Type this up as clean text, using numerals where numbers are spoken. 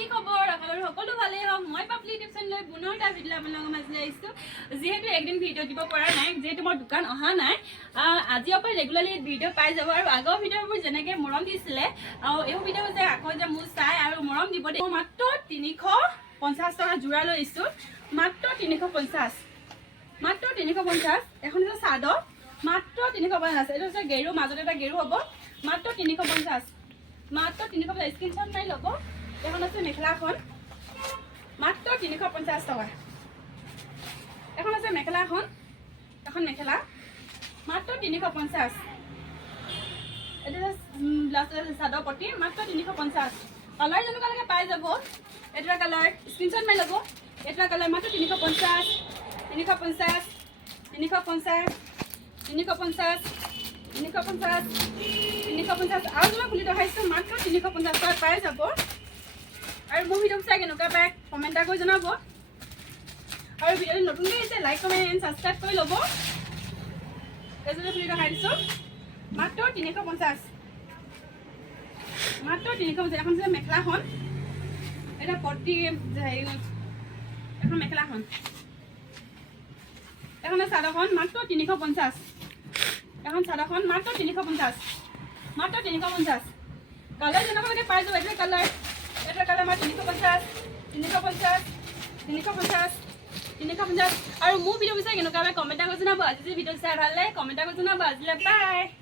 কি খবৰ আপোনালোকৰ সকলো ভালেই হওক মই পাপলি টিপছন লৈ পুনৰ এটা ভিডিঅ' আপোনালোকৰ মাজলৈ আহিছোঁ যিহেতু একদিন ভিডিঅ' দিব পৰা নাই যেহেতু মোৰ দোকান অহা নাই আজিৰ পৰা ৰেগুলাৰলি ভিডিঅ' পাই যাব আৰু আগৰ ভিডিঅ'বোৰ যেনেকৈ মৰম দিছিলে আৰু এই ভিডিঅ' যে আকৌ যে মোৰ চাই আৰু মৰম দিব দেই মাত্ৰ 350 টকা যোৰা লৈছোঁ মাত্ৰ 350 মাত্ৰ 350 এখন হৈছে চাদৰ মাত্ৰ 350 এইটো হৈছে গেৰু মাজত এটা গেৰু হ'ব মাত্ৰ 350 মাত্ৰ 350 স্ক্ৰীনশ্বট মাৰি ল'ব এখন আছে মেখেলাখন মাত্ৰ 350 টকা এখন আছে মেখেলাখন এখন মেখেলা মাত্ৰ 350 এইটো ব্লাউজ চাদৰ পটি মাত্ৰ 350 কালাৰ যেনেকুৱালৈকে পাই যাব এটা কালাৰ স্ক্ৰীনশ্বট মাৰি ল'ব এটা কালাৰ মাত্ৰ 350 350 350 350 350 350 আৰু মই খুলি দেখাইছোঁ মাত্ৰ 350 টকাত পাই যাব আৰু মোৰ ভিডিঅ' চাই কেনেকুৱা পায় কমেণ্ট এটা কৰি জনাব আৰু ভিডিঅ'টো নতুনকৈ আহিছে লাইক কমেণ্ট এণ্ড ছাবস্ক্ৰাইব কৰি ল'ব এইযোৰ খুলি দেখাই দিছোঁ মাত্ৰ 350 মাত্ৰ 350 এখন যে মেখেলাখন এটা পটি হেৰি এখন মেখেলাখন এখন চাদৰখন মাত্ৰ 350 এখন চাদৰখন মাত্ৰ 350 মাত্ৰ 350 কালাৰ যেনেকুৱাকৈ পাই যাব এইটো কালাৰ মাত্ৰ 350 350 350 350 আৰু মোৰ ভিডিঅ' বিচাৰি কেনেকুৱা কমেণ্ট এটা কৰি জনাব আজি ভিডিঅ' চাই ভাল লাগে কমেণ্ট এটা কৰি জনাব আজিলৈ বাই